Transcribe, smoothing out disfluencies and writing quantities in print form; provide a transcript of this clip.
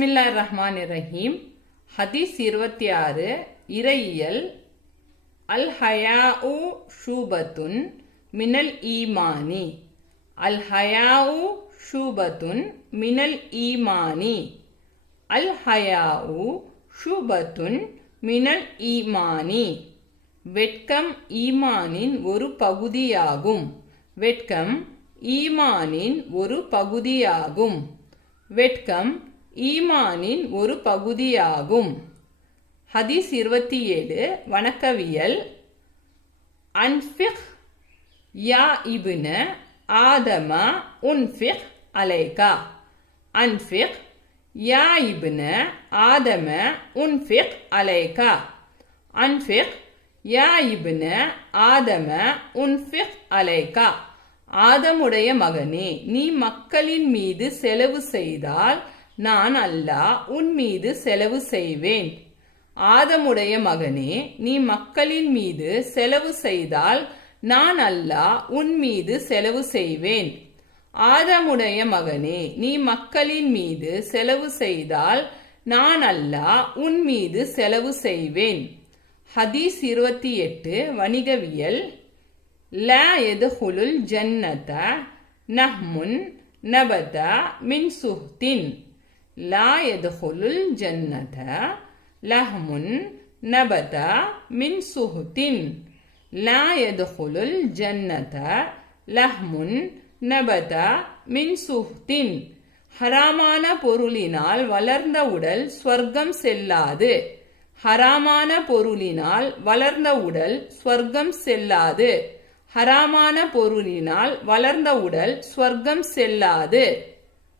பிஸ்மில்லாஹிர் ரஹ்மானிர் ரஹீம். ஹதீஸ் 26 இறையியல். அல் ஹயாஉ ஷூபத்துன் மினல் ஈமானி. அல் ஹயாஉ ஷூபத்துன் மினல் ஈமானி. அல் ஹயாஉ ஷூபத்துன் மினல் ஈமானி. வெட்கம் ஈமானின் ஒரு பகுதியாகும். வெட்கம் ஈமானின் ஒரு பகுதியாகும். வெட்கம் ஈமானின் ஒரு பகுதியாகும். ஹதீஸ் 27 வணக்கவியல். அன்ஃபிக் யா இப்ன ஆதம உன்ஃபிக் அலைகா. அன்ஃபிக் யா இப்ன ஆதம உன்ஃபிக் அலைகா. அன்ஃபிக் யா இப்ன ஆதம உன்ஃபிக் அலைகா. ஆதமுடைய மகனே, நீ மக்களின் மீது செலவு செய்தால் நான் அல்லாஹ் உன் மீது செலவு செய்வேன். ஆதமுடைய மகனே, நீ மக்களின் மீது செலவு செய்தால் நான் அல்லாஹ் உன் மீது செலவு செய்வேன். ஆதமுடைய மகனே, நீ மக்களின் மீது செலவு செய்தால் நான் அல்லாஹ் உன் மீது செலவு செய்வேன். ஹதீஸ் 28 வணிகவியல். லா யதுகுலுல் ஜன்னத நஹ்முன் நபத மின் சுஹ்தின். லா யதுகுலுல் ஜன்னத லஹ்முன் நபத மின் சுஹ்தின். லா யதுகுலுல் ஜன்னத லஹ்முன் நபத மின் சுஹ்தின். ஹராமான பொருளினால் வளர்ந்த உடல் ஸ்வர்க்கம் செல்லாது. ஹராமான பொருளினால் வளர்ந்த உடல் ஸ்வர்க்கம் செல்லாது. ஹராமான பொருளினால் வளர்ந்த உடல் ஸ்வர்க்கம் செல்லாது.